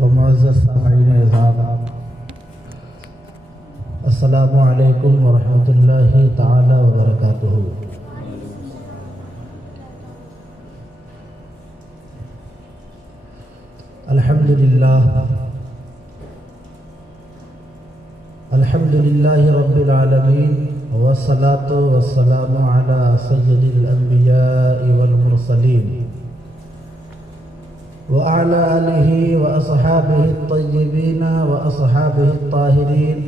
ومعزز سامعین اعزاز، السلام علیکم ورحمۃ اللہ تعالی وبرکاتہ۔ الحمد للہ رب العالمین، والصلاة والسلام علی سید الانبیاء والمرسلین وعلى آلہ واصحابہ الطیبین واصحابہ الطاہرین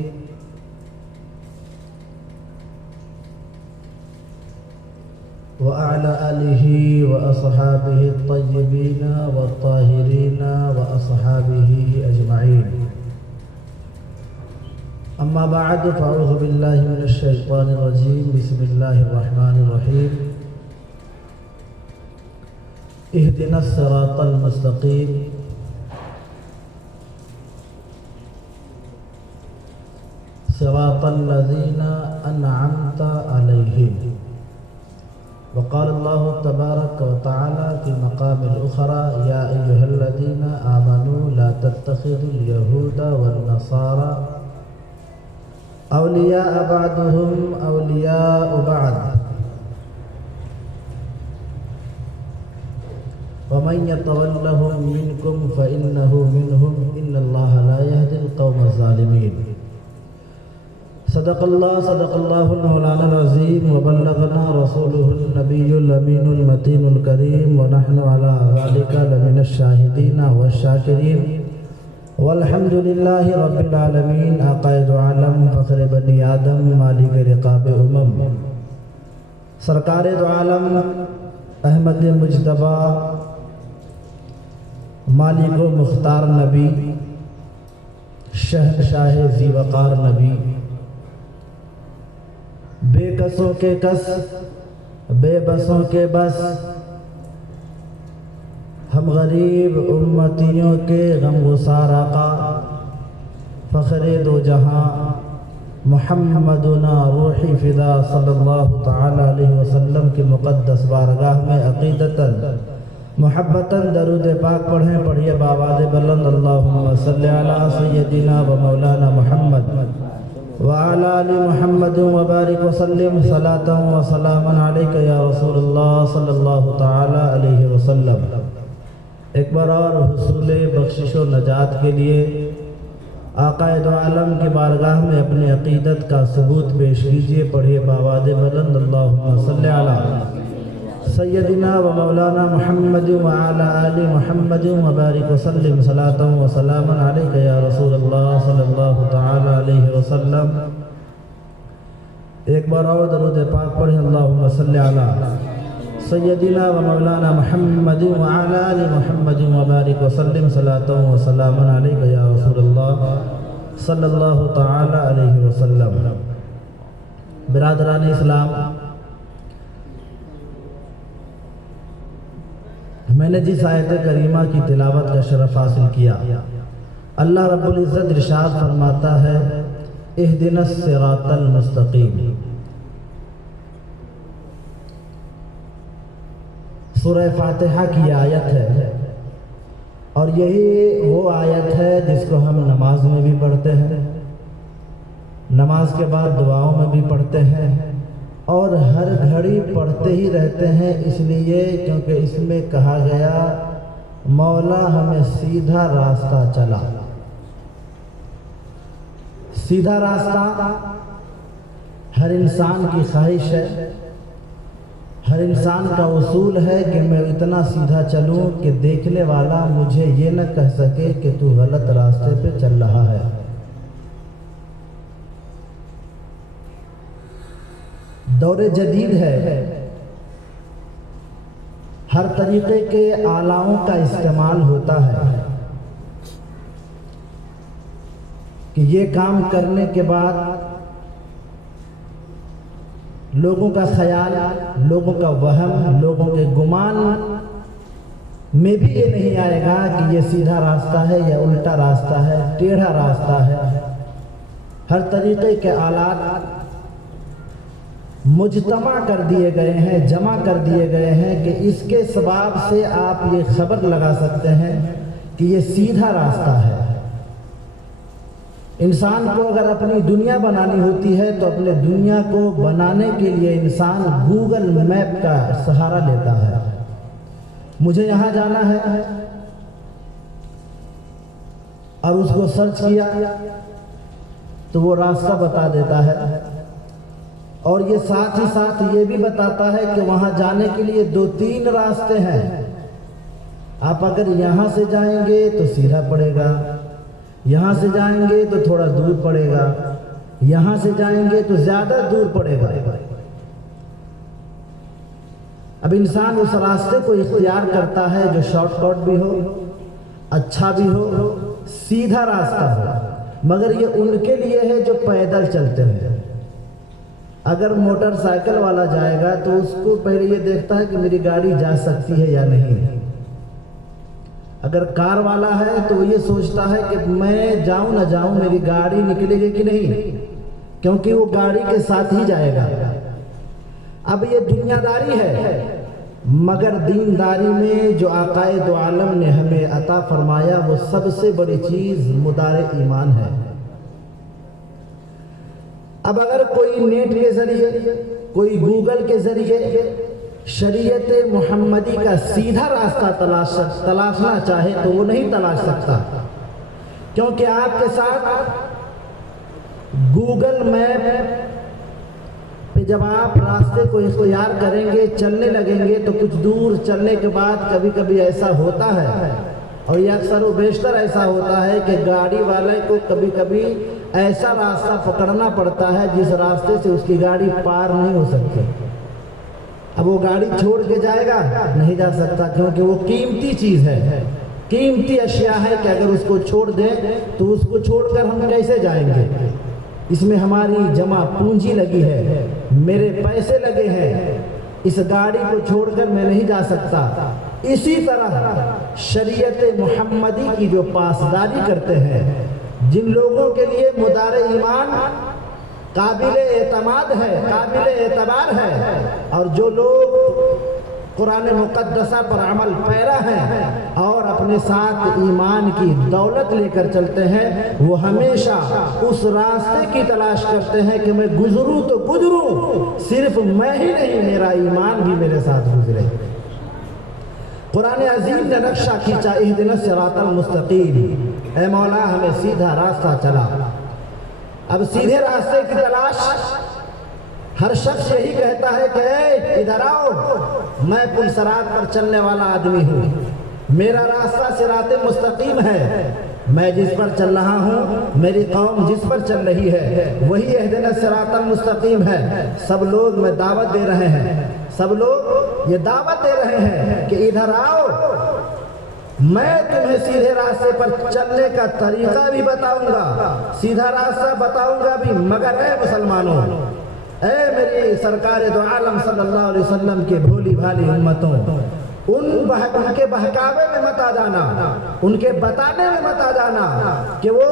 وعلى آلہ واصحابہ الطیبین والطاہرین واصحابہ اجمعین۔ اما بعد فاعوذ باللہ من الشیطان الرجیم، بسم اللہ الرحمن الرحیم۔ اهدنا الصراط المستقیم صراط الذین انعمت علیہم۔ وقال اللہ تبارک وتعالی فی مقام الاخری، یا ایہا الذین آمنوا لا تتخذوا اليہود والنصارى اولیاء بعضهم اولیاء بعض ومن يتولهم منكم فإنه منهم إن الله لا يهدي القوم الظالمين۔ صدق الله المولانا العظيم، وبلغنا رسوله النبي الأمين المتين الكريم، ونحن على ذلك لمن الشاهدين والشاكرين، والحمد لله رب العالمین۔ عقائد عالم، فخر بنی آدم، مالک رقاب سرکار دو عالم احمد مجتبی، مالک و مختار نبی، شہنشاہ ذی وقار نبی، بے کسوں کے کس، بے بسوں کے بس، ہم غریب امتیوں کے غم گسار آقا، فخر دو جہاں محمدنا روحی فدا صلی اللہ تعالی علیہ وسلم کی مقدس بارگاہ میں عقیدتاً محبتاً درود پاک پڑھیے بآواز بلند، اللہم صلی علی سیدنا و مولانا محمد وعلی آل محمد وبارک وسلم، صلاۃ و سلاما علیک یا رسول اللہ صلی اللہ تعالی علیہ وسلم۔ ایک بار اور حصول بخشش و نجات کے لیے آقا دو عالم کی بارگاہ میں اپنی عقیدت کا ثبوت پیش کیجئے، پڑھیے بآواز بلند، اللہم صلی علی سیدنا و مولانا محمد وعلی آل محمد وبارک وسلم، صلاۃ و سلاما علیک یا رسول اللہ صلی اللہ تعالی علیہ وسلم۔ ایک بار اور درود پاک پڑھیں، اللہم صلی علی سیدنا و مولانا محمد وعلی آل محمد وبارک وسلم، صلاۃ و سلاما علیک یا رسول اللہ صلی اللہ تعالی علیہ وسلم۔ برادران اسلام، میں نے جس آیت کریمہ کی تلاوت کا شرف حاصل کیا، اللہ رب العزت ارشاد فرماتا ہے، اہدنا الصراط المستقیم۔ سورہ فاتحہ کی آیت ہے، اور یہی وہ آیت ہے جس کو ہم نماز میں بھی پڑھتے ہیں، نماز کے بعد دعاؤں میں بھی پڑھتے ہیں، اور ہر گھڑی پڑھتے ہی رہتے ہیں، اس لیے کیونکہ اس میں کہا گیا مولا ہمیں سیدھا راستہ چلا۔ سیدھا راستہ ہر انسان کی خواہش ہے، ہر انسان کا اصول ہے کہ میں اتنا سیدھا چلوں کہ دیکھنے والا مجھے یہ نہ کہہ سکے کہ تو غلط راستے پہ چل رہا ہے۔ دور جدید ہے، ہر طریقے کے آلاؤں کا استعمال ہوتا ہے کہ یہ کام کرنے کے بعد لوگوں کا خیال، لوگوں کا وہم، لوگوں کے گمان میں بھی یہ نہیں آئے گا کہ یہ سیدھا راستہ ہے یا الٹا راستہ ہے، ٹیڑھا راستہ ہے۔ ہر طریقے کے آلات مجتمع کر دیے گئے ہیں، جمع کر دیے گئے ہیں کہ اس کے سبب سے آپ یہ خبر لگا سکتے ہیں کہ کہ یہ سیدھا راستہ ہے۔ انسان کو اگر اپنی دنیا بنانی ہوتی ہے تو اپنے دنیا کو بنانے کے لیے انسان گوگل میپ کا سہارا لیتا ہے۔ مجھے یہاں جانا ہے اور اس کو سرچ کیا تو وہ راستہ بتا دیتا ہے، اور یہ ساتھ ہی ساتھ یہ بھی بتاتا ہے کہ وہاں جانے کے لیے 2-3 راستے ہیں۔ آپ اگر یہاں سے جائیں گے تو سیدھا پڑے گا، یہاں سے جائیں گے تو تھوڑا دور پڑے گا، یہاں سے جائیں گے تو زیادہ دور پڑے گا۔ اب انسان اس راستے کو اختیار کرتا ہے جو شارٹ کٹ بھی ہو، اچھا بھی ہو، سیدھا راستہ ہو، مگر یہ ان کے لیے ہے جو پیدل چلتے ہیں۔ اگر موٹر سائیکل والا جائے گا تو اس کو پہلے یہ دیکھتا ہے کہ میری گاڑی جا سکتی ہے یا نہیں۔ اگر کار والا ہے تو وہ یہ سوچتا ہے کہ میں جاؤں نہ جاؤں میری گاڑی نکلے گی کہ نہیں، کیونکہ وہ گاڑی کے ساتھ ہی جائے گا۔ اب یہ دنیا داری ہے، مگر دینداری میں جو آقائے دو عالم نے ہمیں عطا فرمایا وہ سب سے بڑی چیز مدار ایمان ہے۔ اب اگر کوئی نیٹ کے ذریعے، کوئی گوگل کے ذریعے شریعت محمدی کا سیدھا راستہ تلاشنا چاہے تو وہ نہیں تلاش سکتا، کیونکہ آپ کے ساتھ گوگل میپ پہ جب آپ راستے کو اختیار کریں گے، چلنے لگیں گے تو کچھ دور چلنے کے بعد کبھی کبھی ایسا ہوتا ہے، اور یہ اکثر و بیشتر ایسا ہوتا ہے کہ گاڑی والے کو کبھی کبھی ایسا راستہ پکڑنا پڑتا ہے جس راستے سے اس کی گاڑی پار نہیں ہو سکتی۔ اب وہ گاڑی چھوڑ کے جائے گا نہیں جا سکتا، کیونکہ وہ قیمتی چیز ہے، قیمتی اشیاء ہے کہ اگر اس کو چھوڑ دیں تو اس کو چھوڑ کر ہم کیسے جائیں گے؟ اس میں ہماری جمع پونجی لگی ہے، میرے پیسے لگے ہیں، اس گاڑی کو چھوڑ کر میں نہیں جا سکتا۔ اسی طرح شریعت محمدی کی جو پاسداری کرتے ہیں، جن لوگوں کے لیے مدار ایمان قابل اعتماد ہے، قابل اعتبار ہے، اور جو لوگ قرآن مقدسہ پر عمل پیرا ہیں اور اپنے ساتھ ایمان کی دولت لے کر چلتے ہیں، وہ ہمیشہ اس راستے کی تلاش کرتے ہیں کہ میں گزروں تو گزروں، صرف میں ہی نہیں میرا ایمان بھی میرے ساتھ گزرے۔ قرآن عظیم نے نقشہ کھینچا، اہدنا الصراط المستقیم، اے مولا ہمیں سیدھا راستہ چلا۔ اب سیدھے راستے کی تلاش ہر شخص یہی کہتا ہے کہ اے ادھر آؤ، میں پل صراط پر چلنے والا آدمی ہوں، میرا راستہ صراط مستقیم ہے، میں جس پر چل رہا ہوں، میری قوم جس پر چل رہی ہے وہی اہدنا الصراط المستقیم ہے۔ سب لوگ میں دعوت دے رہے ہیں، سب لوگ یہ دعوت دے رہے ہیں کہ ادھر آؤ، میں تمہیں سیدھے راستے پر چلنے کا طریقہ بھی بتاؤں گا، سیدھا راستہ بتاؤں گا بھی، مگر اے مسلمانوں، اے میری سرکار دو عالم صلی اللہ علیہ وسلم کے بھولی بھالی امتوں، ان کے بہکاوے میں مت آ جانا، ان کے بتانے میں مت آ جانا کہ وہ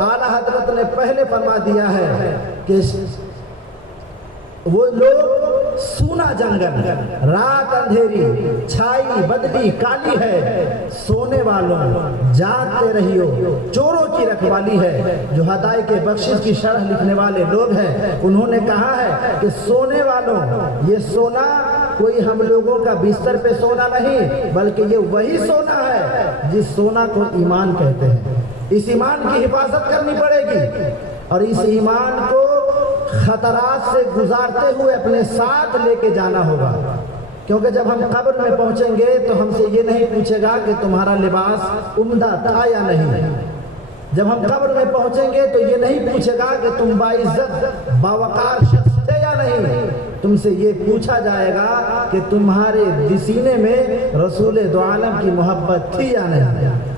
اعلیٰ حضرت نے پہلے فرما دیا ہے کہ وہ لوگ سونا جنگل، رات اندھیری، چھائی بدلی کالی ہے، سونے والوں جاگتے رہیو، چوروں کی رکھوالی ہے۔ جو ہدایت کے بخشش کی شرح لکھنے والے لوگ ہیں انہوں نے کہا ہے کہ سونے والوں، یہ سونا کوئی ہم لوگوں کا بستر پہ سونا نہیں، بلکہ یہ وہی سونا ہے جس سونا کو ایمان کہتے ہیں۔ اس ایمان کی حفاظت کرنی پڑے گی، اور اس ایمان کو خطرات سے گزارتے ہوئے اپنے ساتھ لے کے جانا ہوگا، کیونکہ جب ہم قبر میں پہنچیں گے تو ہم سے یہ نہیں پوچھے گا کہ تمہارا لباس عمدہ تھا یا نہیں، جب ہم قبر میں پہنچیں گے تو یہ نہیں پوچھے گا کہ تم باعزت باوقار شخص تھے یا نہیں، تم سے یہ پوچھا جائے گا کہ تمہارے سینے میں رسول دو عالم کی محبت تھی یا نہیں۔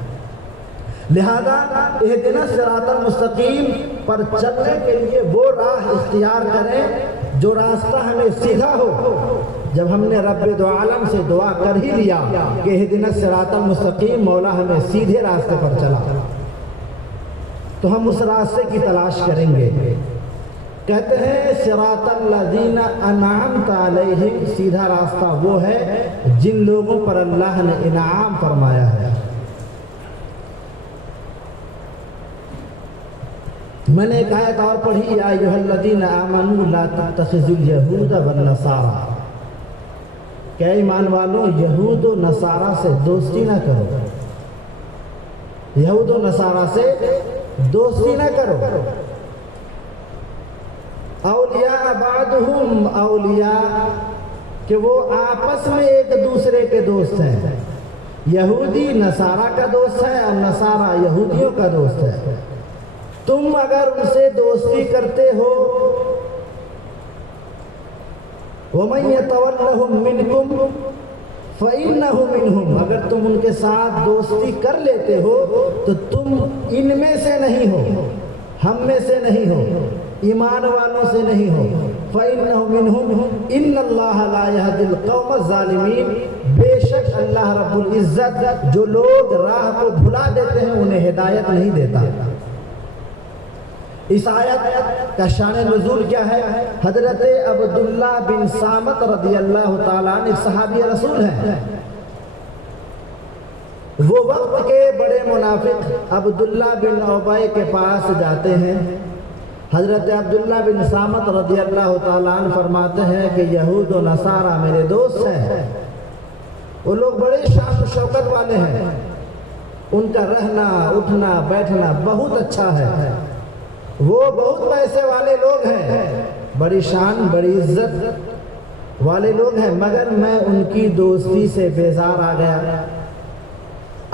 لہذا اہدنا الصراط المستقیم پر چلنے کے لیے وہ راہ اختیار کریں جو راستہ ہمیں سیدھا ہو۔ جب ہم نے رب دو عالم سے دعا کر ہی لیا کہ اہدنا الصراط المستقیم، مولا ہمیں سیدھے راستے پر چلا، تو ہم اس راستے کی تلاش کریں گے۔ کہتے ہیں صراط الذین انعمت علیہم، سیدھا راستہ وہ ہے جن لوگوں پر اللہ نے انعام فرمایا ہے۔ میں نے ایک آیت اور پڑھی، یا ایھا الذین آمنوا لا تتخذوا اليہود والنصارى، کہ ایمان والوں یہود و نصارہ سے دوستی نہ کرو، یہود و نصارہ سے دوستی نہ کرو، اولیاء بعضهم اولیاء، کہ وہ آپس میں ایک دوسرے کے دوست ہیں، یہودی نصارہ کا دوست ہے اور نصارہ یہودیوں کا دوست ہے، تم اگر ان سے دوستی کرتے ہو، وَمَن يَتَوَلَّهُم مِّنكُمْ فَإِنَّهُ مِنْهُمْ، اگر تم ان کے ساتھ دوستی کر لیتے ہو تو تم ان میں سے نہیں ہو، ہم میں سے نہیں ہو، ایمان والوں سے نہیں ہو، فَإِنَّهُ مِنْهُمْ إِنَّ اللَّهَ لَا يَهْدِي الْقَوْمَ الظَّالِمِينَ، بے شک اللہ رب العزت جو لوگ راہ کو بھلا دیتے ہیں انہیں ہدایت نہیں دیتا۔ اس آیت کا شان نزول کیا ہے؟ حضرت عبداللہ بن صامت رضی اللہ تعالیٰ عنہ صحابی رسول ہیں، وہ وقت کے بڑے منافق عبداللہ بن ابی کے پاس جاتے ہیں۔ حضرت عبداللہ بن صامت رضی اللہ تعالیٰ عنہ فرماتے ہیں کہ یہود و نصارہ میرے دوست ہیں، وہ لوگ بڑے شان و شوکت والے ہیں، ان کا رہنا اٹھنا بیٹھنا بہت اچھا ہے، وہ بہت پیسے والے لوگ ہیں، بڑی شان بڑی عزت والے لوگ ہیں، مگر میں ان کی دوستی سے بیزار آ گیا،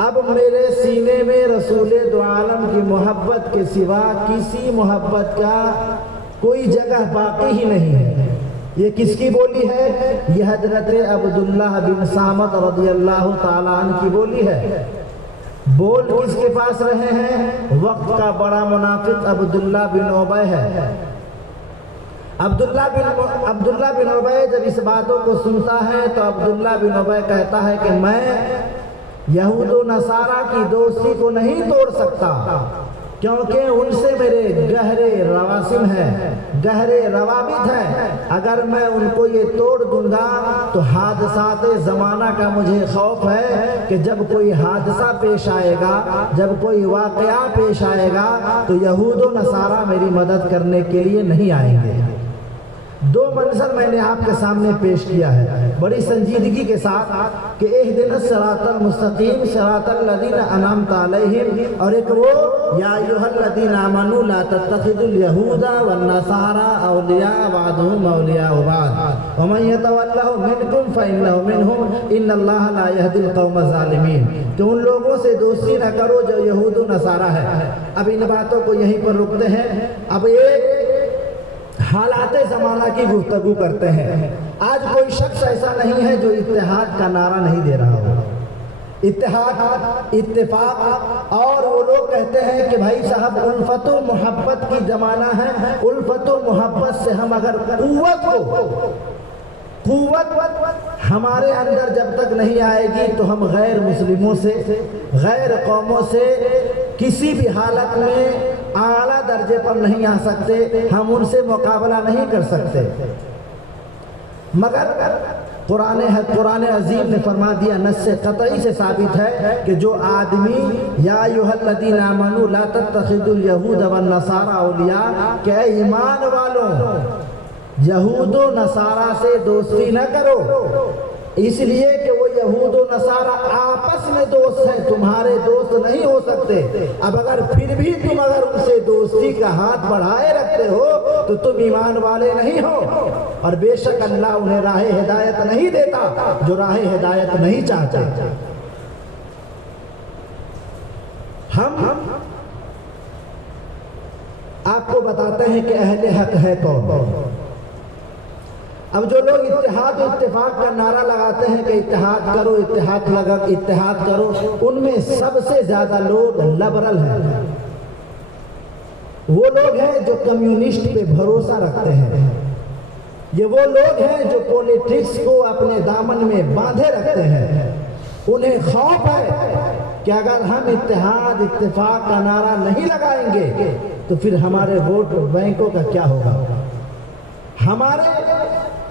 اب میرے سینے میں رسول دو عالم کی محبت کے سوا کسی محبت کا کوئی جگہ باقی ہی نہیں ہے۔ یہ کس کی بولی ہے؟ یہ حضرت عبداللہ بن صامت رضی اللہ تعالیٰ عنہ کی بولی ہے۔ بول کس کے پاس رہے ہیں؟ وقت کا بڑا منافق عبداللہ بن ابی ہے۔ عبداللہ بن ابی جب اس باتوں کو سنتا ہے تو عبداللہ بن ابی کہتا ہے کہ میں یہود و نصارہ کی دوستی کو نہیں توڑ سکتا، کیونکہ ان سے میرے گہرے رواسم ہیں، گہرے روابط ہیں، اگر میں ان کو یہ توڑ دوں گا تو حادثات زمانہ کا مجھے خوف ہے کہ جب کوئی حادثہ پیش آئے گا، جب کوئی واقعہ پیش آئے گا تو یہود و نصارہ میری مدد کرنے کے لیے نہیں آئیں گے۔ دو منظر میں نے آپ کے سامنے پیش کیا ہے بڑی سنجیدگی کے ساتھ کہ اہدنا الصراط المستقیم صراط الذین انعمت علیہم، اور ایک وہ یا ایھا الذین آمنوا لا تتخذوا اليہود والنصارى اولیاء بعضهم اولیاء بعض ومن یتولہم منکم فإنہ منہم ان اللہ لا یہدی القوم الظالمین، کہ ان لوگوں سے دوستی نہ کرو جو یہود و نصارہ ہے۔ اب ان باتوں کو یہیں پر رکتے ہیں، اب ایک حالات زمانہ کی گفتگو کرتے ہیں۔ آج کوئی شخص ایسا نہیں ہے جو اتحاد کا نعرہ نہیں دے رہا ہو، اتحاد اتفاق، اور وہ لوگ کہتے ہیں کہ بھائی صاحب الفت و محبت کی زمانہ ہے، الفت و محبت سے ہم اگر قوت ہمارے اندر جب تک نہیں آئے گی تو ہم غیر مسلموں سے، غیر قوموں سے کسی بھی حالت میں اعلیٰ درجے پر نہیں آ سکتے، ہم ان سے مقابلہ نہیں کر سکتے۔ مگر قرآن عظیم نے فرما دیا، نص قطعی سے ثابت ہے کہ جو آدمی یا ایھا الذین آمنوا لا تتخذوا اليہود والنصارى اولیاء، کہ اے ایمان والوں یہود و نصارہ سے دوستی نہ کرو، اس لیے کہ وہ یہود و نصارہ آپس میں دوست ہیں، تمہارے دوست نہیں ہو سکتے۔ اب اگر پھر بھی تم اگر ان سے دوستی کا ہاتھ بڑھائے رکھتے ہو تو تم ایمان والے نہیں ہو، اور بے شک اللہ انہیں راہ ہدایت نہیں دیتا جو راہ ہدایت نہیں چاہتے۔ ہم آپ کو بتاتے ہیں کہ اہل حق ہے کون۔ اب جو لوگ اتحاد و اتفاق کا نعرہ لگاتے ہیں کہ اتحاد کرو اتحاد کرو، ان میں سب سے زیادہ لوگ لبرل ہیں، وہ لوگ ہیں جو کمیونسٹ پہ بھروسہ رکھتے ہیں، یہ وہ لوگ ہیں جو پولیٹکس کو اپنے دامن میں باندھے رکھتے ہیں، انہیں خوف ہے کہ اگر ہم اتحاد اتفاق کا نعرہ نہیں لگائیں گے تو پھر ہمارے ووٹ بینکوں کا کیا ہوگا، ہمارے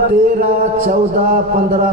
13, 14, 15,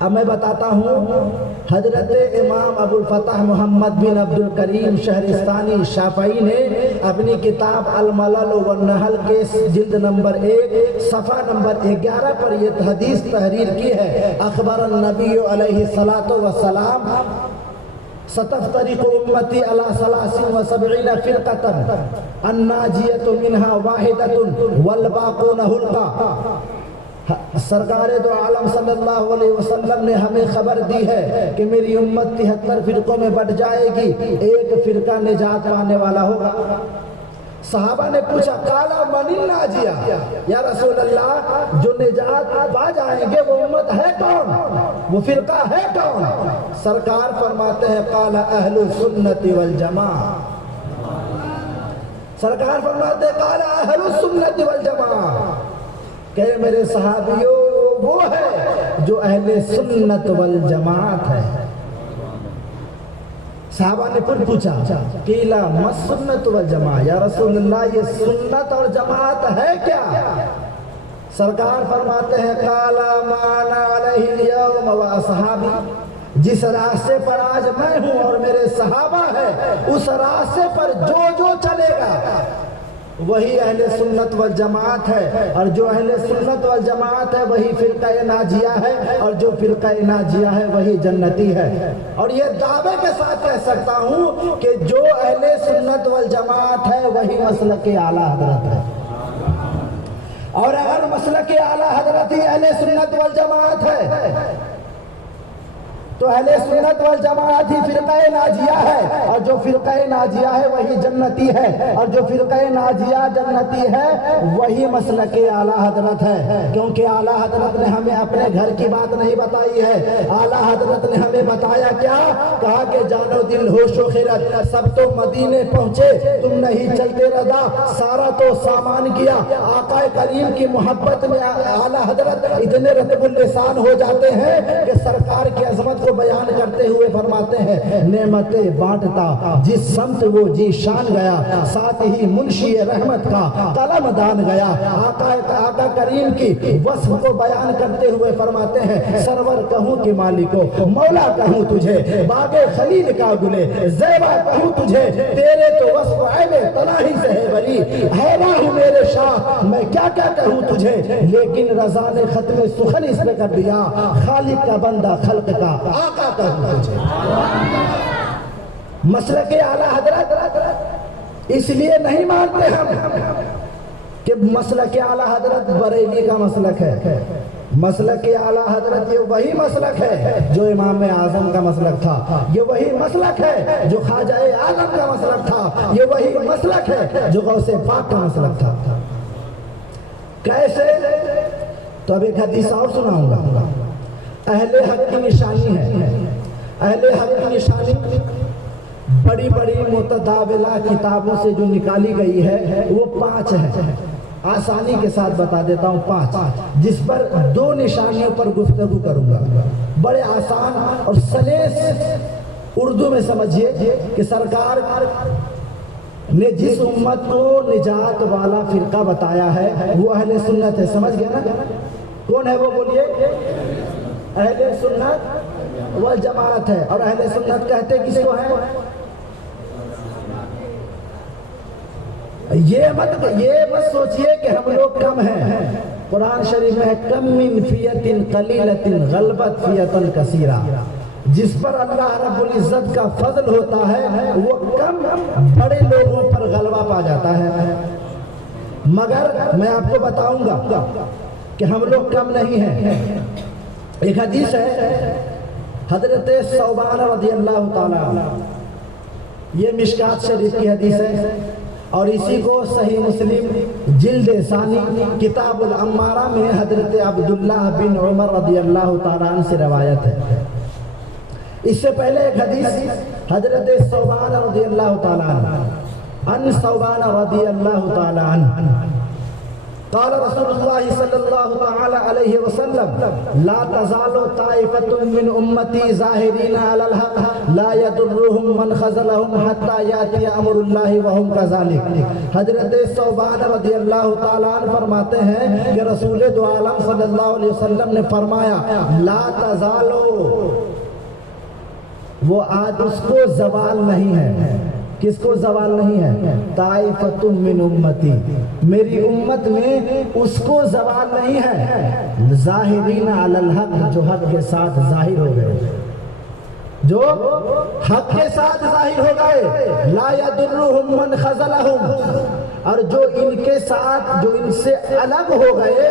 اب میں بتاتا ہوں، حضرت امام ابو الفتح محمد بن عبد الکریم شہرستانی شافعی نے اپنی کتاب الملل والنحل کے جلد نمبر 1 صفحہ نمبر 11 پر یہ حدیث تحریر کی ہے۔ اخبر النبی علیہ الصلاۃ والسلام ستفترق امتی علی 73 فرقۃ الناجیۃ منها واحدۃ والباقون حلقہ۔ سرکار دو عالم صلی اللہ علیہ وسلم نے ہمیں خبر دی ہے کہ میری امت 73 فرقوں میں بٹ جائے گی، ایک فرقہ نجات پانے والا ہوگا۔ صحابہ نے پوچھا قالا من الناجیہ، یا رسول اللہ جو نجات پا جائیں گے وہ امت ہے کون، وہ فرقہ ہے کون؟ سرکار فرماتے ہیں قال اہل السنت والجماعہ۔ سرکار فرماتے ہیں قال اہل السنت والجماعہ، کہ میرے صحابیوں وہ ہے جو اہل سنت والجماعت ہے۔ صحابہ نے پھر پوچھا قیل ما السنت والجماعہ، یا رسول اللہ یہ سنت اور جماعت ہے کیا؟ سرکار فرماتے ہیں قال ما انا علیہ اليوم واصحابی، جس راستے پر آج میں ہوں اور میرے صحابہ ہیں، اس راستے پر جو چلے گا وہی اہل سنت والجماعت ہے، اور جو اہل سنت والجماعت ہے وہی فرقہ ناجیہ ہے، اور جو فرقہ ناجیہ ہے وہی جنتی ہے۔ اور یہ دعوے کے ساتھ کہہ سکتا ہوں کہ جو اہل سنت والجماعت ہے وہی مسلک اعلیٰ حضرت ہے، اور اگر مسلک اعلیٰ حضرت ہی اہل سنت والجماعت ہے تو اہل سنت والجماعت ہی فرقہ ناجیہ ہے، اور جو فرقہ ناجیہ ہے وہی جنتی ہے، اور جو فرقہ ناجیہ جنتی ہے وہی مسلک اعلیٰ حضرت ہے۔ کیونکہ اعلیٰ حضرت نے ہمیں اپنے گھر کی بات نہیں بتائی ہے، اعلیٰ حضرت نے ہمیں بتایا کیا؟ کہا کہ جان و دل ہوش و خیرت سب تو مدینے پہنچے، تم نہیں چلتے رضا، سارا تو سامان کیا۔ آقا کریم کی محبت میں اعلیٰ حضرت اتنے رطب اللسان ہو جاتے ہیں کہ سرکار کی عظمت کو بیان کرتے ہوئے فرماتے ہیں نعمتیں بانٹتا جس سمت وہ جی شان گیا، ساتھ ہی منشی رحمت کا قلم دان گیا۔ آقا کریم کی وصف کو بیان کرتے ہوئے فرماتے ہیں سرور کہوں کہ مالکو، مولا کہوں تجھے، باغ خلیل کا گلے زیبا کہوں تجھے، تیرے تو وصف عیب تناہی سے ہے بری، حیران ہوں میرے شاہ میں کیا کیا کہوں تجھے، لیکن رضا نے ختم سخن اس پہ کر دیا، خالق کا بندہ خلق کا آقا کہوں تجھے۔ مسلک اعلیٰ حضرت اس لیے نہیں مانتے ہم کہ مسلک اعلیٰ حضرت بریلی کا مسلک ہے، مسلک اعلیٰ حضرت یہ وہی مسلک ہے جو امام اعظم کا مسلک تھا، یہ وہی مسلک ہے جو خواجہ اعظم کا مسلک تھا، یہ وہی مسلک ہے جو غوث پاک کا مسلک تھا۔ کیسے؟ تو اب ایک حدیث اور سناؤں گا۔ اہل حق کی نشانی ہے، اہل حق کی نشانی بڑی بڑی متداولہ کتابوں سے جو نکالی گئی ہے وہ 5 ہے، آسانی کے ساتھ بتا دیتا ہوں 5، جس پر 2 نشانیوں پر گفتگو کروں گا، بڑے آسان اور سلیس اردو میں سمجھیے کہ سرکار نے جس امت کو نجات والا فرقہ بتایا ہے وہ اہل سنت ہے، سمجھ گیا نا؟ کون ہے وہ بولیے؟ اہل سنت والجماعت ہے، اور اہل سنت کہتے کس کو ہے؟ یہ مت سوچئے کہ ہم لوگ کم ہیں، قرآن شریف میں ہے کم من فیت قلیلۃ غلبت فیۃ کثیرہ، جس پر اللہ رب العزت کا فضل ہوتا ہے وہ کم بڑے لوگوں پر غلبہ پا جاتا ہے۔ مگر میں آپ کو بتاؤں گا کہ ہم لوگ کم نہیں ہیں۔ ایک حدیث ہے حضرت ثوبان رضی اللہ تعالیٰ عنہ، یہ مشکات شریف کی حدیث ہے، اور اسی کو صحیح مسلم جلد ثانی کتاب الامارہ میں حضرت عبداللہ بن عمر رضی اللہ تعالیٰ عنہ سے روایت ہے۔ اس سے پہلے ایک حدیث حضرت ثوبان رضی اللہ تعالیٰ عنہ، ان ثوبان رضی اللہ تعالیٰ عنہ قال رسول اللہ صلی اللہ تعالی علیہ وسلم لا تزال طائفة من امتی ظاہرین علی الحق لا يضرهم من خذلهم حتى یاتی امر اللہ وهم كذلك۔ حضرت ثوبان رضی اللہ تعالیٰ عنہ فرماتے ہیں کہ رسول دو عالم صلی اللہ علیہ وسلم نے فرمایا لا تزالو، وہ آج اس کو زوال نہیں ہے۔ کس کو زوال نہیں ہے؟ طائفۃ من امتی، میری امت میں اس کو زوال نہیں ہے۔ ظاہرین علی الحق، جو حق کے ساتھ ظاہر ہو گئے، جو حق کے ساتھ ظاہر ہو گئے۔ لا یضرهم من خذلهم، اور جو ان کے ساتھ، جو ان سے الگ ہو گئے،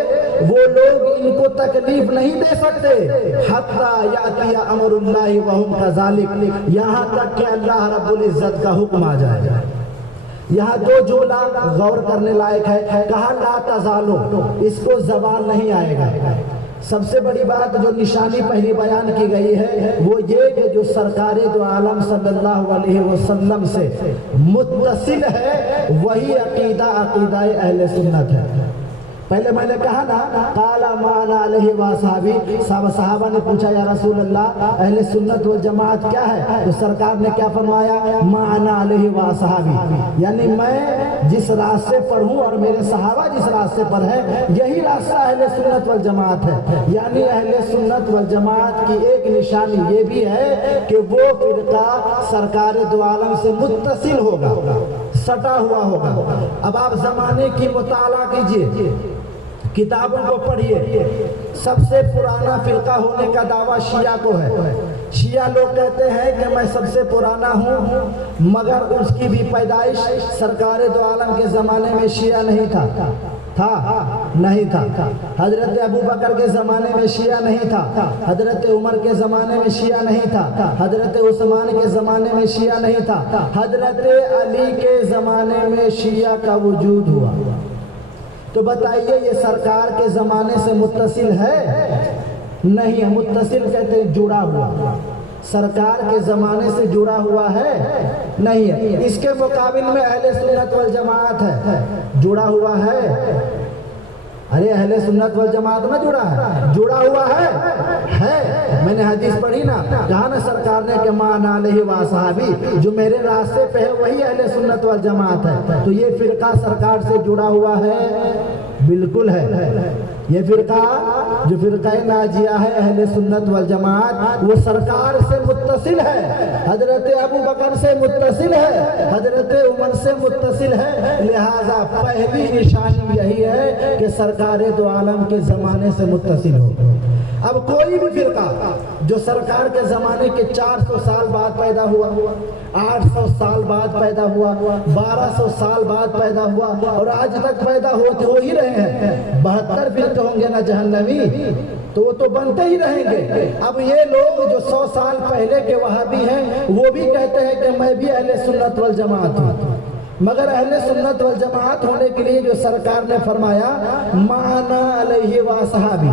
وہ لوگ ان کو تکلیف نہیں دے سکتے۔ حتی یاتی امر اللہ وهم کذالک، یہاں تک کہ اللہ رب العزت کا حکم آ جائے۔ یہاں دو جملہ غور کرنے لائق ہے۔ کہا لا تزالو، اس کو زوال نہیں آئے گا۔ سب سے بڑی بات جو نشانی پہلی بیان کی گئی ہے وہ یہ کہ جو سرکار دو عالم صلی اللہ علیہ وسلم سے متصل ہے وہی عقیدہ اہل سنت ہے۔ پہلے میں نے کہا نا قال ما انا علیہ واصحابی، صحابہ نے پوچھا یا رسول اللہ اہل سنت والجماعت کیا ہے؟ تو سرکار نے کیا فرمایا؟ ما انا علیہ واصحابی، یعنی میں جس راستے پر ہوں اور میرے صحابہ جس راستے پر ہے یہی راستہ اہل سنت والجماعت ہے۔ یعنی اہل سنت والجماعت کی ایک نشانی یہ بھی ہے کہ وہ فرقہ سرکار دو عالم سے متصل ہوگا، سٹا ہوا ہوگا۔ اب آپ زمانے کی مطالعہ کیجئے، کتابوں کو پڑھیے۔ سب سے پرانا فرقہ ہونے کا دعویٰ شیعہ کو ہے۔ شیعہ لوگ کہتے ہیں کہ میں سب سے پرانا ہوں، مگر اس کی بھی پیدائش سرکار دو عالم کے زمانے میں شیعہ نہیں تھا نہیں تھا۔ حضرت ابو بکر کے زمانے میں شیعہ نہیں تھا، حضرت عمر کے زمانے میں شیعہ نہیں تھا، حضرت عثمان کے زمانے میں شیعہ نہیں تھا، حضرت علی کے زمانے میں شیعہ کا وجود ہوا۔ تو بتائیے یہ سرکار کے زمانے سے متصل ہے؟ نہیں ہے۔ متصل کہتے ہیں جڑا ہوا، سرکار کے زمانے سے جڑا ہوا ہے نہیں ہے۔ اس کے مقابل میں اہل سنت والجماعت ہے، جڑا ہوا ہے۔ ارے اہل سنت والجماعت میں جڑا ہے، جڑا ہوا ہے۔ میں نے حدیث پڑھی نا، کہا نا سرکار نے کہ ما انا علیہ واصحابی، جو میرے راستے پہ ہے وہی اہل سنت والجماعت ہے۔ تو یہ فرقہ سرکار سے جڑا ہوا ہے؟ بالکل ہے۔ یہ فرقہ جو فرقہ ناجیہ ہے اہل سنت والجماعت، وہ سرکار سے متصل ہے، حضرت ابو بکر سے متصل ہے، حضرت عمر سے متصل ہے۔ لہذا پہلی نشانی یہی ہے کہ سرکار دو عالم کے زمانے سے متصل ہو۔ اب کوئی بھی فرقہ جو سرکار کے زمانے کے 400 سال بعد پیدا ہوا، 800 سال بعد پیدا ہوا، 1200 سال بعد پیدا ہوا اور آج تک پیدا ہوتے ہو ہی رہے ہیں، 72 فرقے ہوں گے نا جہنمی، تو وہ تو بنتے ہی رہیں گے۔ اب یہ لوگ جو 100 سال پہلے کے وہابی ہیں وہ بھی کہتے ہیں کہ میں بھی اہل سنت والجماعت ہوں، مگر اہل سنت والجماعت ہونے کے لیے جو سرکار نے فرمایا ما انا علیہ واصحابی،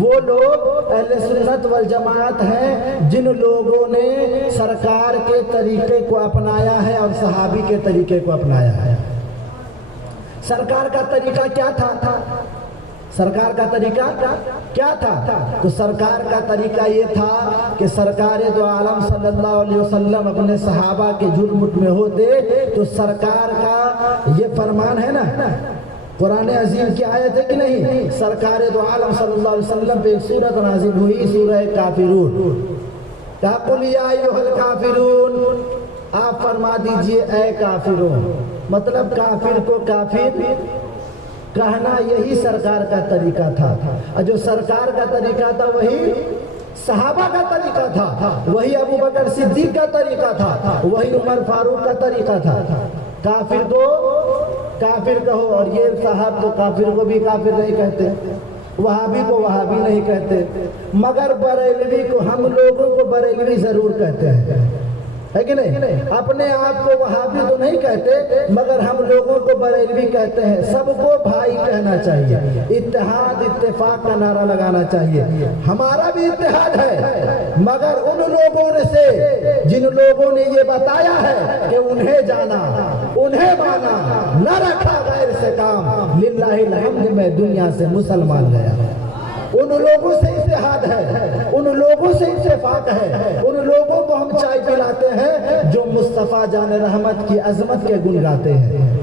وہ لوگ اہل سنت والجماعت ہیں جن لوگوں نے سرکار کے طریقے کو اپنایا ہے اور صحابی کے طریقے کو اپنایا ہے۔ سرکار کا طریقہ کیا تھا؟ سرکار کا طریقہ کیا تھا؟ تو سرکار کا طریقہ یہ تھا کہ سرکار دو عالم صلی اللہ علیہ وسلم اپنے صحابہ کے جھرمٹ میں ہوتے تو سرکار کا یہ فرمان ہے نا، قرآن عظیم کی آیت ہے کہ نہیں؟ سرکار دو عالم صلی اللہ علیہ وسلم پہ ایک سورت نازل ہوئی، سورہ کافرون۔ قُلْ يَا أَيُّهَا الْكَافِرُونَ، آپ فرما دیجئے اے کافرون۔ مطلب کافر کو کافر کہنا یہی سرکار کا طریقہ تھا۔ اور جو سرکار کا طریقہ تھا وہی صحابہ کا طریقہ تھا، وہی ابو بکر صدیق کا طریقہ تھا، وہی عمر فاروق کا طریقہ تھا۔ کافر کو کافر کہو، اور یہ صاحب تو کافر کو بھی کافر نہیں کہتے، وہابی کو وہابی نہیں کہتے، مگر بریلوی کو، ہم لوگوں کو بریلوی ضرور کہتے ہیں۔ ہے کہ نہیں؟ اپنے آپ کو وہابی تو نہیں کہتے مگر ہم لوگوں کو بریلوی کہتے ہیں. سب کو بھائی کہنا چاہیے, اتحاد اتفاق کا نعرہ لگانا چاہیے. ہمارا بھی اتحاد ہے مگر ان لوگوں سے جن لوگوں نے یہ بتایا ہے کہ انہیں جانا انہیں مانا نہ رکھا غیر سے کام, للہ الحمد میں دنیا سے مسلمان گیا. ان لوگوں سے اتحاد ہے, ان لوگوں سے اتفاق ہے, ان لوگوں کو ہم چائے پلاتے ہیں جو مصطفیٰ جان رحمت کی عظمت کے گن گاتے ہیں.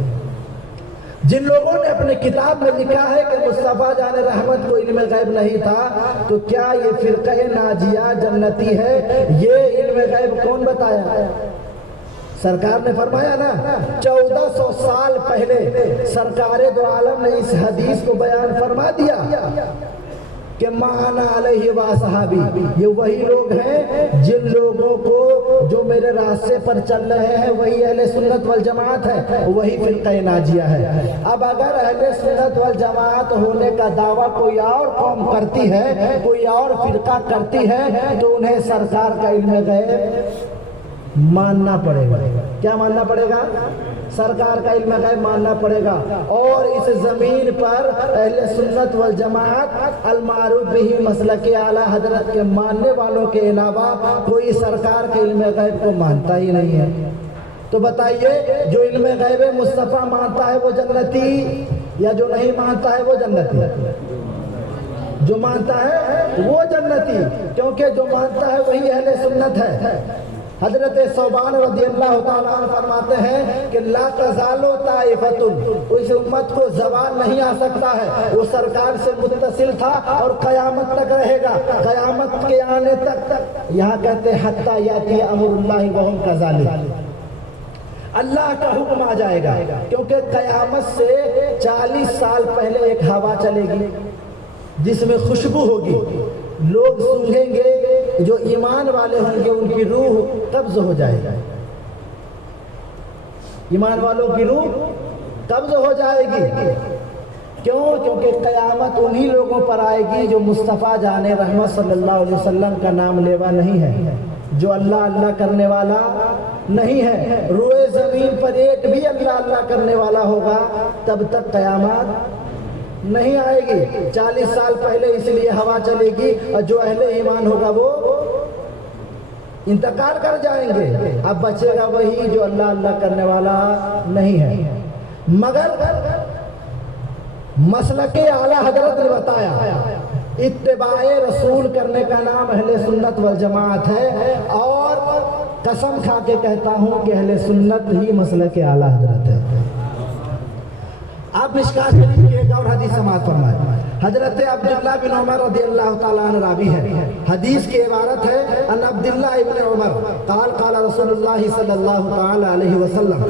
جن لوگوں نے اپنے کتاب میں لکھا ہے کہ مصطفیٰ جان رحمت کو علم غیب نہیں تھا, تو کیا یہ فرقہ ناجیہ جنتی ہے؟ یہ علم غیب کون بتایا؟ سرکار نے فرمایا نا, 1400 سال پہلے سرکار دو عالم نے اس حدیث کو بیان فرما دیا کہ مانا علیہ و صحابی. یہ وہی لوگ ہیں جن لوگوں کو جو میرے راستے پر چل رہے ہیں وہی اہل سنت والجماعت ہے, وہی فرقہ ناجیہ ہے. اب اگر اہل سنت والجماعت ہونے کا دعویٰ کوئی اور قوم کرتی ہے, کوئی اور فرقہ کرتی ہے, تو انہیں سرکار کا علم غیب ماننا پڑے گا. کیا ماننا پڑے گا؟ سرکار کا علم غیب ماننا پڑے گا. اور اس زمین پر اہل سنت والجماعت المعروف بہ مسلک اعلیٰ حضرت کے ماننے والوں کے علاوہ کوئی سرکار کے علم غیب کو مانتا ہی نہیں ہے. تو بتائیے, جو علم غیب مصطفیٰ مانتا ہے وہ جنتی, یا جو نہیں مانتا ہے وہ جنتی؟ جو مانتا ہے وہ جنتی, کیونکہ جو مانتا ہے وہی اہل سنت ہے. حضرت ثوبان رضی اللہ تعالیٰ عنہ فرماتے ہیں کہ لا تزال طائفۃ, اس امت کو زوال نہیں آ سکتا ہے, وہ سرکار سے متصل تھا اور قیامت تک رہے گا. قیامت کے آنے تک, یہاں کہتے ہیں حتی یاتی امر اللہ وہم کذالک, اللہ کا حکم آ جائے گا. کیونکہ قیامت سے 40 سال پہلے ایک ہوا چلے گی جس میں خوشبو ہوگی, لوگ سونگھیں گے, جو ایمان والے ہوں گے ان کی روح قبض ہو جائے گی. ایمان والوں کی روح قبض ہو جائے گی. کیوں؟ کیونکہ قیامت انہی لوگوں پر آئے گی جو مصطفیٰ جان رحمت صلی اللہ علیہ وسلم کا نام لیوا نہیں ہے, جو اللہ اللہ کرنے والا نہیں ہے. روئے زمین پر ایک بھی اللہ اللہ کرنے والا ہوگا تب تک قیامت نہیں آئے گی. 40 سال پہلے اس لیے ہوا چلے گی, اور جو اہل ایمان ہوگا وہ انتقال کر جائیں گے. اب بچے گا وہی جو اللہ اللہ کرنے والا نہیں ہے. مگر مسلک اعلیٰ حضرت نے بتایا اتباع رسول کرنے کا نام اہل سنت والجماعت ہے, اور قسم کھا کے کہتا ہوں کہ اہل سنت ہی مسلک اعلیٰ حضرت ہے. آپ مشکات شریف کی ایک اور حدیث سماعت فرمائے. حضرت عبداللہ بن عمر رضی اللہ تعالیٰ عنہ راوی ہے. حدیث کی عبارت ہے ان عبداللہ ابن عمر قال قال رسول اللہ صلی اللہ تعالیٰ علیہ وسلم,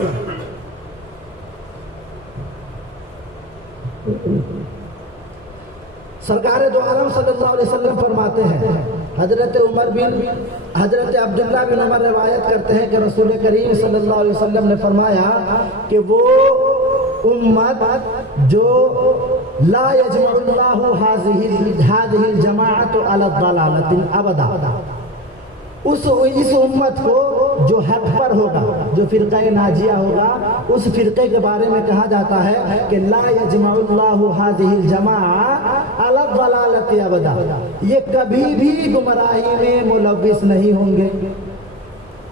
سرکار دو عالم صلی اللہ علیہ وسلم فرماتے ہیں, حضرت عبداللہ بن عمر روایت کرتے ہیں کہ رسول کریم صلی اللہ علیہ وسلم نے فرمایا کہ وہ امت جو لا یجمع اللہ هذه الجماعت علی الضلالۃ ابدا, اس امت کو جو حق پر ہوگا, جو فرقہ ناجیہ ہوگا, اس فرقے کے بارے میں کہا جاتا ہے کہ لا یجمع اللہ هذه الجماعت علی الضلالۃ ابدا, یہ کبھی بھی گمراہی میں ملوث نہیں ہوں گے,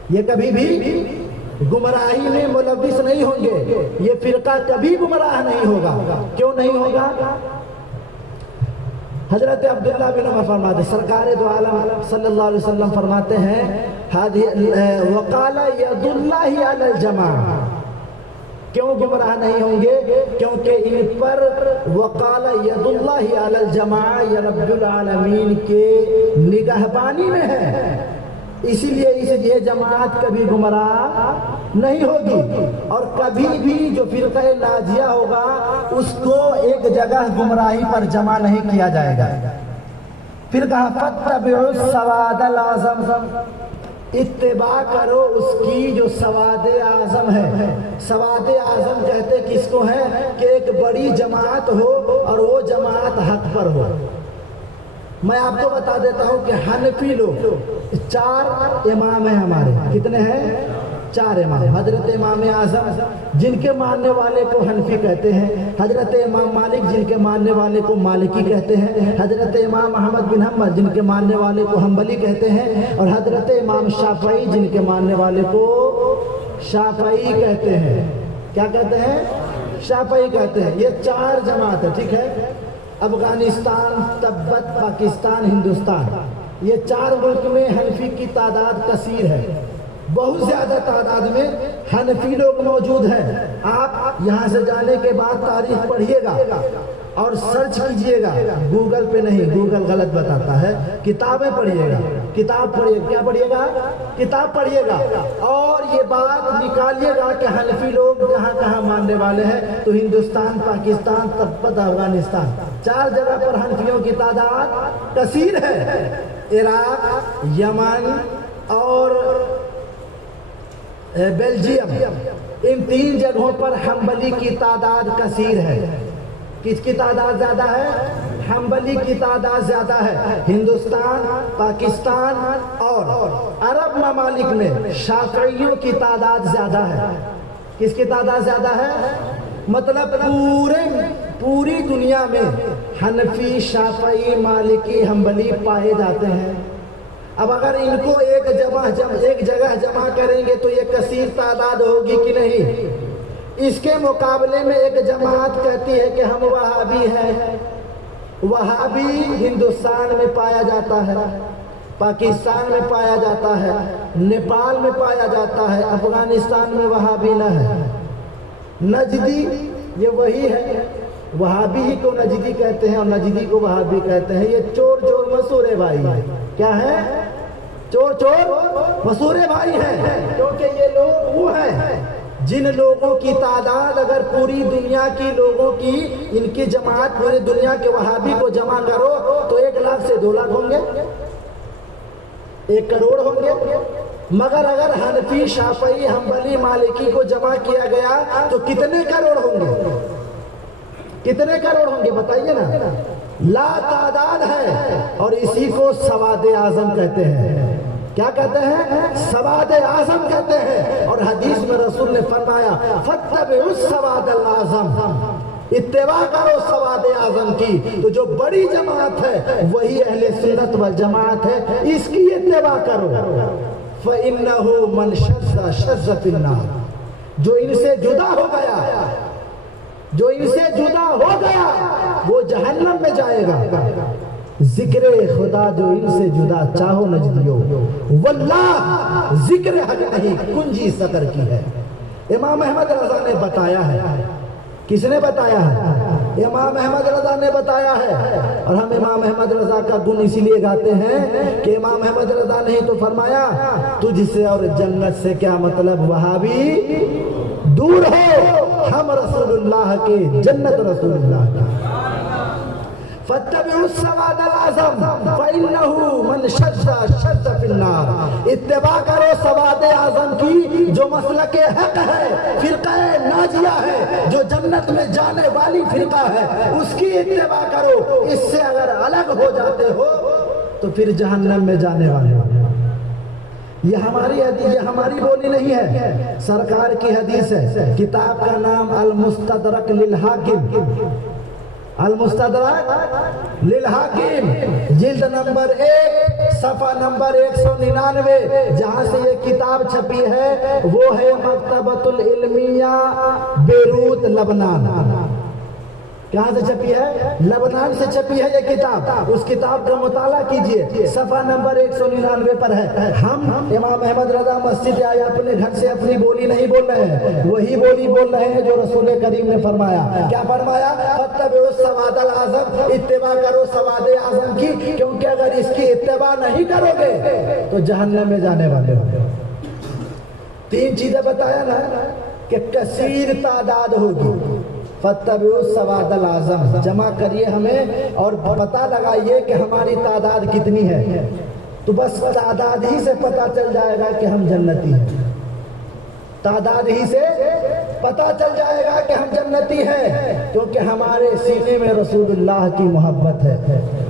یہ کبھی بھی گمراہی میں ملوث نہیں ہوں گے, یہ فرقہ کبھی گمراہ نہیں ہوگا. کیوں نہیں ہوگا؟ حضرت عبداللہ بن عمر فرماتے, سرکار دو عالم صلی اللہ علیہ وسلم فرماتے ہیں وقال ید اللہ علی الجماع, کیوں گمراہ نہیں ہوں گے؟ کیونکہ ان پر وقال ید اللہ علی الجماع یا رب العالمین کے نگہبانی میں ہے, اسی لیے یہ جماعت کبھی گمراہ نہیں ہوگی. اور کبھی بھی جو فرقہ ناجیہ ہوگا اس کو ایک جگہ گمراہی پر جمع نہیں کیا جائے گا. پھر کہا فاتبعوا السواد الاعظم, اتباع کرو اس کی جو سواد اعظم ہے. سواد اعظم کہتے کس کو ہے؟ کہ ایک بڑی جماعت ہو اور وہ جماعت حق پر ہو. میں آپ کو بتا دیتا ہوں کہ حنفی لوگ 4 امام ہیں ہمارے. کتنے ہیں؟ 4 امام. حضرت امام اعظم جن کے ماننے والے کو حنفی کہتے ہیں, حضرت امام مالک جن کے ماننے والے کو مالکی کہتے ہیں, حضرت امام احمد بن حنبل جن کے ماننے والے کو حنبلی کہتے ہیں, اور حضرت امام شافعی جن کے ماننے والے کو شافعی کہتے ہیں. کیا کہتے ہیں؟ شافعی کہتے ہیں. یہ 4 جماعت ہے. ٹھیک ہے. افغانستان, تبت, پاکستان, ہندوستان, یہ 4 ملک میں حنفی کی تعداد کثیر ہے. بہت زیادہ تعداد میں حنفی لوگ موجود ہیں. آپ یہاں سے جانے کے بعد تاریخ پڑھیے گا اور سرچ کیجئے گا. گوگل پہ نہیں, گوگل غلط بتاتا ہے. کتابیں پڑھیے گا, کتاب پڑھیے. کیا پڑھیے گا؟ کتاب پڑھیے گا. اور یہ بات نکالیے گا کہ حنفی لوگ کہاں کہاں ماننے والے ہیں. تو ہندوستان, پاکستان, تبت, افغانستان, 4 جگہ پر حنفیوں کی تعداد کثیر ہے. عراق, یمن اور بیلجیم, ان 3 جگہوں پر حنبلی کی تعداد کثیر ہے. کس کی تعداد زیادہ ہے؟ حنبلی کی تعداد زیادہ ہے. ہندوستان, پاکستان اور عرب ممالک میں شافعیوں کی تعداد زیادہ ہے. کس کی تعداد زیادہ ہے؟ مطلب پوری دنیا میں حنفی, شافعی, مالکی, حنبلی پائے جاتے ہیں. اب اگر ان کو ایک جگہ جمع کریں گے تو یہ کثیر تعداد ہوگی کہ نہیں؟ اس کے مقابلے میں ایک جماعت کہتی ہے کہ ہم وہابی ہیں. وہابی ہندوستان میں پایا جاتا ہے, پاکستان میں پایا جاتا ہے, نیپال میں پایا جاتا ہے, افغانستان میں وہابی نہ ہے. نجدی یہ وہی ہے, وہابی ہی کو نجدی کہتے ہیں اور نجدی کو وہابی کہتے ہیں. یہ چور مسورے بھائی ہیں. کیا ہے؟ چور مسورے بھائی ہیں. کیونکہ یہ لوگ وہ ہیں جن لوگوں کی تعداد اگر پوری دنیا کی لوگوں کی, ان کی جماعت پوری دنیا کے وہابی کو جمع کرو تو 1 لاکھ سے 2 لاکھ ہوں گے, 1 کروڑ ہوں گے. مگر اگر حنفی, شافعی, حنبلی, مالکی کو جمع کیا گیا تو کتنے کروڑ ہوں گے؟ کتنے کروڑ ہوں گے بتائیے نا. لا تعداد ہے. اور اسی کو سواد اعظم کہتے ہیں. کیا کہتے ہیں؟ سواد اعظم کہتے ہیں. اور حدیث میں رسول نے فرمایا فاتبعوا السواد الاعظم, اتباع کرو سواد اعظم کی. تو جو بڑی جماعت ہے وہی اہل سنت والجماعت ہے, اس کی اتباع کرو. فَإِنَّهُ مَنْ شَذَّ فِي النَّارِ, جو ان سے جدا ہو گیا, جو ان سے جدا ہو گیا وہ جہنم میں جائے گا. ذکر خدا جو ان سے جدا چاہو نجدیو, واللہ ذکر حق نہیں کنجی سقر کی ہے. امام احمد رضا نے بتایا ہے. کس نے بتایا ہے؟ امام احمد رضا نے بتایا ہے. اور ہم امام احمد رضا کا گن اسی لیے گاتے ہیں کہ امام احمد رضا نے تو فرمایا تجھ سے اور جنت سے کیا مطلب وہابی دور ہو, ہم رسول اللہ کے, جنت رسول اللہ کا. فاتبعوا السواد الاعظم فإنه من شذ في النار, اتباع کرو سواد اعظم کی جو مسلک حق ہے, فرقہ ناجیہ ہے, جو جنت میں جانے والی فرقہ ہے, اس کی اتباع کرو. اس سے اگر الگ ہو جاتے ہو تو پھر جہنم میں جانے والے ہو. یہ ہماری بولی نہیں ہے, سرکار کی حدیث ہے. کتاب کا نام المستدرک للحاکم, المستدرک للحاکم, جلد نمبر 1 صفحہ نمبر 199. جہاں سے یہ کتاب چھپی ہے وہ ہے مکتبۃ العلمیہ بیروت, لبنان. کہاں سے چھپی ہے؟ لبنان سے چھپی ہے یہ کتاب. اس کتاب کا مطالعہ کیجئے, صفحہ نمبر 199 پر ہے. ہم امام احمد رضا مسجد آئے اپنے گھر سے اپنی بولی نہیں بول رہے ہیں, وہی بولی بول رہے ہیں جو رسول کریم نے فرمایا. کیا فرمایا؟ فاتبعوا السواد الاعظم, اتباع کرو سواد اعظم کی, کیونکہ اگر اس کی اتباع نہیں کرو گے تو جہنم میں جانے والے ہو. 3 چیزیں بتایا نا کہ کثیر تعداد ہوگی. فاتبعوا السواد الاعظم, جمع کریے ہمیں اور پتہ لگائیے کہ ہماری تعداد کتنی ہے. تو بس تعداد ہی سے پتہ چل جائے گا کہ ہم جنتی ہیں. تعداد ہی سے پتہ چل جائے گا کہ ہم جنتی ہیں, کیونکہ ہمارے سینے میں رسول اللہ کی محبت ہے.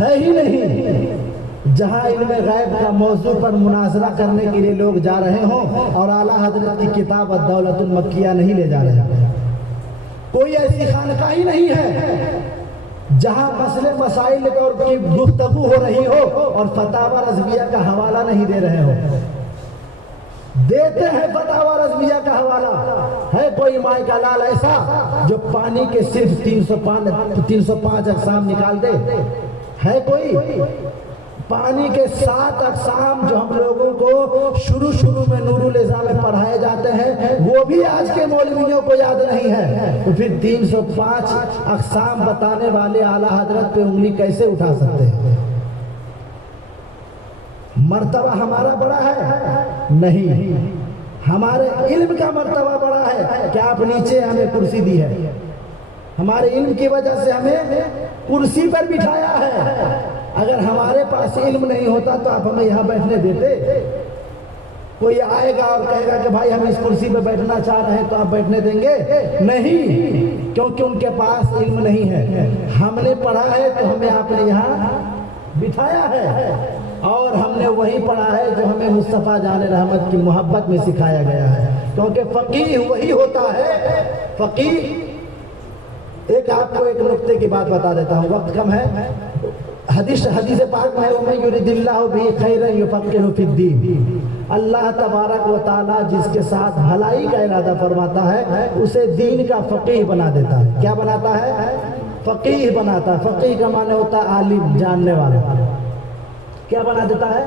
ہے ہی نہیں جہاں علم غیب کا موضوع پر مناظرہ کرنے کے لیے لوگ جا رہے ہوں اور اعلیٰ حضرت کی کتاب الدولۃ المکیہ نہیں لے جا رہے ہیں۔ کوئی ایسی خانقاہ ہی نہیں ہے جہاں مسئلے مسائل اور کی گفتگو ہو رہی ہو اور فتاوی رضویہ کا حوالہ نہیں دے رہے ہو۔ دیتے ہیں فتاوی رضویہ کا حوالہ۔ ہے کوئی مائی کا لال ایسا جو پانی کے صرف 305 اقسام نکال دے؟ ہے کوئی؟ پانی کے 7 اقسام جو ہم لوگوں کو شروع میں نور الازام میں پڑھائے جاتے ہیں وہ بھی آج کے مولویوں کو یاد نہیں ہے، تو پھر 305 اقسام بتانے والے اعلیٰ حضرت پہ انگلی کیسے اٹھا سکتے ہیں؟ مرتبہ ہمارا بڑا ہے؟ نہیں، ہمارے علم کا مرتبہ بڑا ہے کہ آپ نیچے ہمیں کرسی دی ہے، ہمارے علم کی وجہ سے ہمیں کرسی پر بٹھایا ہے۔ اگر ہمارے پاس علم نہیں ہوتا تو آپ ہمیں یہاں بیٹھنے دیتے؟ کوئی آئے گا اور کہے گا کہ بھائی ہم اس کرسی پہ بیٹھنا چاہ رہے ہیں تو آپ بیٹھنے دیں گے؟ نہیں، کیونکہ ان کے پاس علم نہیں ہے۔ ہم نے پڑھا ہے تو ہمیں آپ نے یہاں بٹھایا ہے، اور ہم نے وہی پڑھا ہے جو ہمیں مصطفیٰ جان رحمت کی محبت میں سکھایا گیا ہے، کیونکہ فقیہ وہی ہوتا ہے۔ فقیہ آپ کو ایک نقطے کی بات بتا دیتا ہوں، وقت کم ہے۔ حدیث پاک میں ہے وَمَن يُرِدِ اللَّهُ بِهِ خَيْرًا يُفَقِّهُ فِي الدِّينِ، اللہ تبارک و تعالیٰ جس کے ساتھ بھلائی کا ارادہ فرماتا ہے اسے دین کا فقیہ بنا دیتا ہے۔ کیا بناتا ہے؟ فقیہ بناتا ہے۔ فقیہ کا معنی ہوتا ہے عالم، جاننے والا۔ کیا بنا دیتا ہے؟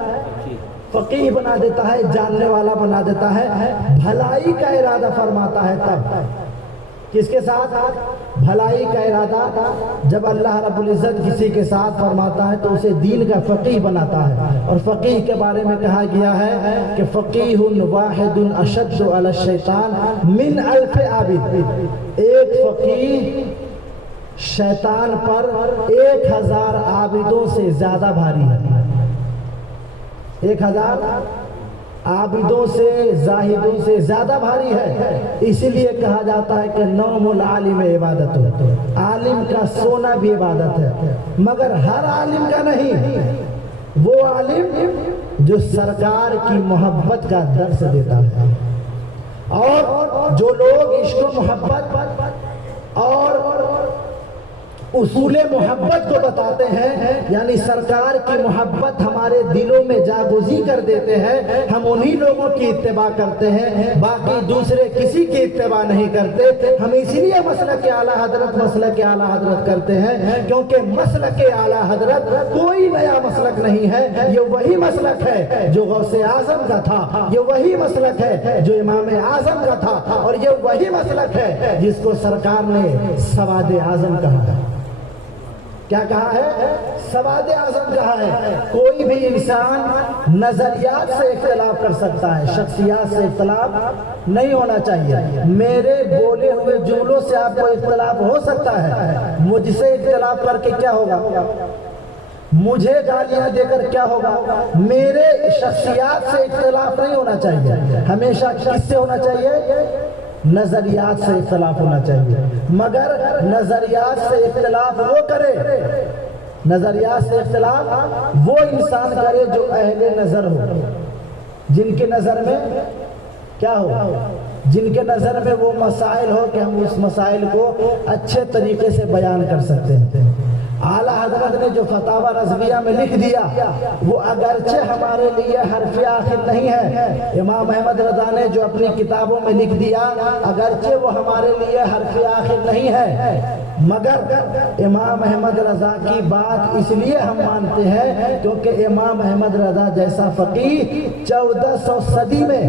فقیہ بنا دیتا ہے، جاننے والا بنا دیتا ہے۔ بھلائی کا ارادہ فرماتا ہے تب کس کے ساتھ؟ بھلائی کا ارادہ جب اللہ رب العزت کسی کے ساتھ فرماتا ہے تو اسے دین کا فقیہ بناتا ہے۔ اور فقیہ کے بارے میں کہا گیا ہے کہ فقیہ واحد اشد علی الشیطان من 1000 عابد، ایک فقیہ شیطان پر 1000 عابدوں سے زیادہ بھاری ہے۔ 1000 عابدوں سے، زاہدوں سے زیادہ بھاری ہے۔ اسی لیے کہا جاتا ہے کہ نوم العالم عبادت ہو، عالم کا سونا بھی عبادت ہے، مگر ہر عالم کا نہیں، وہ عالم جو سرکار کی محبت کا درس دیتا ہے، اور جو لوگ عشق و محبت اور اصول محبت کو بتاتے ہیں، یعنی سرکار کی محبت ہمارے دلوں میں جاگزی کر دیتے ہیں، ہم انہی لوگوں کی اتباع کرتے ہیں، باقی دوسرے کسی کی اتباع نہیں کرتے۔ ہم اسی لیے مسلک اعلیٰ حضرت کرتے ہیں، کیونکہ مسلک اعلیٰ حضرت کوئی نیا مسلک نہیں ہے، یہ وہی مسلک ہے جو غوث اعظم کا تھا، یہ وہی مسلک ہے جو امام اعظم کا تھا، اور یہ وہی مسلک ہے جس کو سرکار نے سواد اعظم کہا ہے۔ کیا کہا ہے؟ سواد اعظم کہا ہے۔ کوئی بھی انسان نظریات سے اختلاف کر سکتا ہے، شخصیات سے اختلاف نہیں ہونا چاہیے۔ میرے بولے ہوئے جملوں سے آپ کو اختلاف ہو سکتا ہے، مجھ سے اختلاف کر کے کیا ہوگا؟ مجھے گالیاں دے کر کیا ہوگا؟ میرے شخصیات سے اختلاف نہیں ہونا چاہیے، ہمیشہ کس سے ہونا چاہیے؟ نظریات سے اختلاف ہونا چاہیے، مگر نظریات سے اختلاف وہ کرے، نظریات سے اختلاف وہ انسان کرے جو اہل نظر ہو، جن کے نظر میں کیا ہو؟ جن کے نظر میں وہ مسائل ہو کہ ہم اس مسائل کو اچھے طریقے سے بیان کر سکتے ہیں۔ اعلیٰ حضرت نے جو فتاوی رضویہ میں لکھ دیا وہ اگرچہ ہمارے لیے حرف آخر نہیں ہے، امام احمد رضا نے جو اپنی کتابوں میں لکھ دیا اگرچہ وہ ہمارے لیے حرف آخر نہیں ہے، مگر امام احمد رضا کی بات اس لیے ہم مانتے ہیں کیونکہ امام احمد رضا جیسا فقیہ 1400 صدی میں،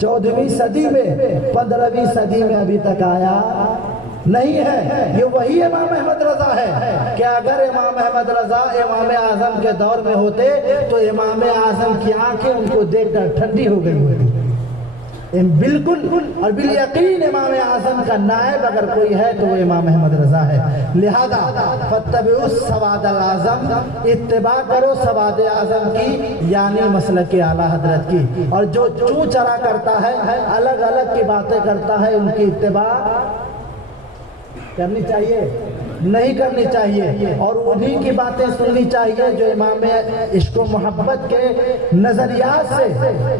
14ویں صدی میں، 15ویں صدی میں ابھی تک آیا نہیں ہے۔ یہ وہی امام احمد رضا ہے کہ اگر امام احمد رضا امام اعظم کے دور میں ہوتے تو امام اعظم کی آنکھیں ان کو دیکھ کر ٹھنڈی ہو گئی ہوتی۔ بالکل اور بالیقین امام اعظم کا نائب اگر کوئی ہے تو وہ امام احمد رضا ہے۔ لہذا فاتبعوا السواد الاعظم، اتباع کرو سواد اعظم کی، یعنی مسلک اعلیٰ حضرت کی، اور جو چوں چرا کرتا ہے، الگ الگ کی باتیں کرتا ہے، ان کی اتباع کرنی چاہیے۔ نہیں کرنی چاہیے اور انہی کی باتیں سننی چاہیے جو امام عشق و محبت کے نظریات سے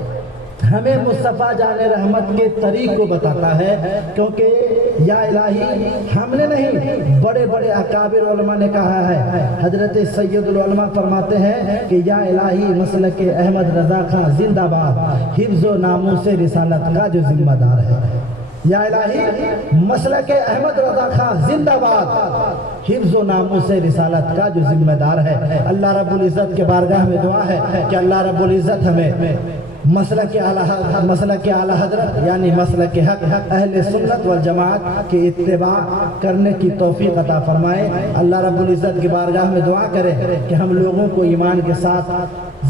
ہمیں مصطفیٰ جان رحمت کے طریق کو بتاتا ہے. کیونکہ یا الہی ہم نے نہیں، بڑے بڑے اکابر علماء نے کہا ہے. حضرت سید العلماء فرماتے ہیں کہ یا الہی مسلک احمد رضا خان زندہ باد، حفظ و ناموس رسالت کا جو ذمہ دار ہے. یا الہی مسلک احمد رضا خان زندہ باد، حفظ و ناموس رسالت کا جو ذمہ دار ہے. اللہ رب العزت کے بارگاہ میں دعا ہے کہ اللہ رب العزت ہمیں مسلک اعلی حضرت یعنی مسلک حق اہل سنت والجماعت کی اتباع کرنے کی توفیق عطا فرمائے. اللہ رب العزت کی بارگاہ میں دعا کرے کہ ہم لوگوں کو ایمان کے ساتھ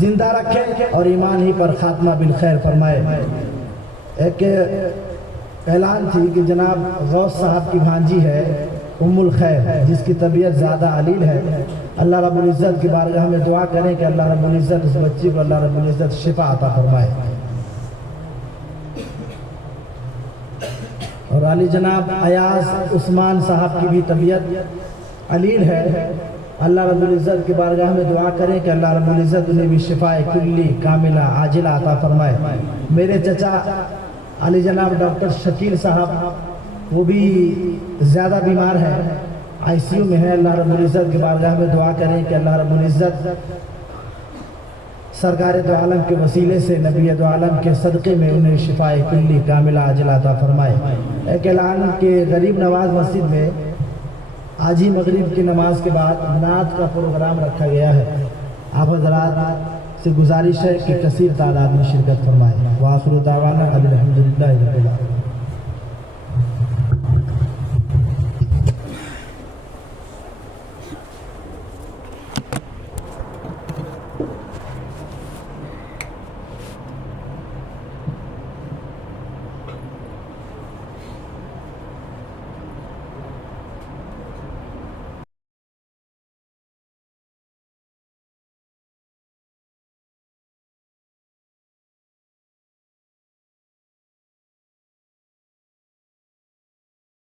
زندہ رکھے اور ایمان ہی پر خاتمہ بالخیر فرمائے. ایک اعلان تھی کہ جناب غوث صاحب کی بھانجی ہے ام الخیر، جس کی طبیعت زیادہ علیل ہے. اللہ رب العزت کی بارگاہ میں دعا کریں کہ اللہ رب العزت اس بچی کو اللہ رب العزت شفا عطا فرمائے. اور علی جناب ایاز عثمان صاحب کی بھی طبیعت علیل ہے. اللہ رب العزت کی بارگاہ میں دعا کریں کہ اللہ رب العزت انہیں بھی شفا کلی کاملہ عاجلہ عطا فرمائے. میرے چچا علی جناب ڈاکٹر شکیل صاحب وہ بھی زیادہ بیمار ہے، آئی سی یو میں ہے. اللہ رب العزت کی بارگاہ میں دعا کریں کہ اللہ رب العزت سرکار دو عالم کے وسیلے سے نبی دو عالم کے صدقے میں انہیں شفا کلی کاملہ عاجلہ عطا فرمائے. ایک اعلان کے غریب نواز مسجد میں آج ہی مغرب کی نماز کے بعد نعت کا پروگرام رکھا گیا ہے. آپ حضرات سے گزارش ہے کہ کثیر تعداد میں شرکت فرمائیں. وآخر دعوانا الحمدللہ رب العالمین.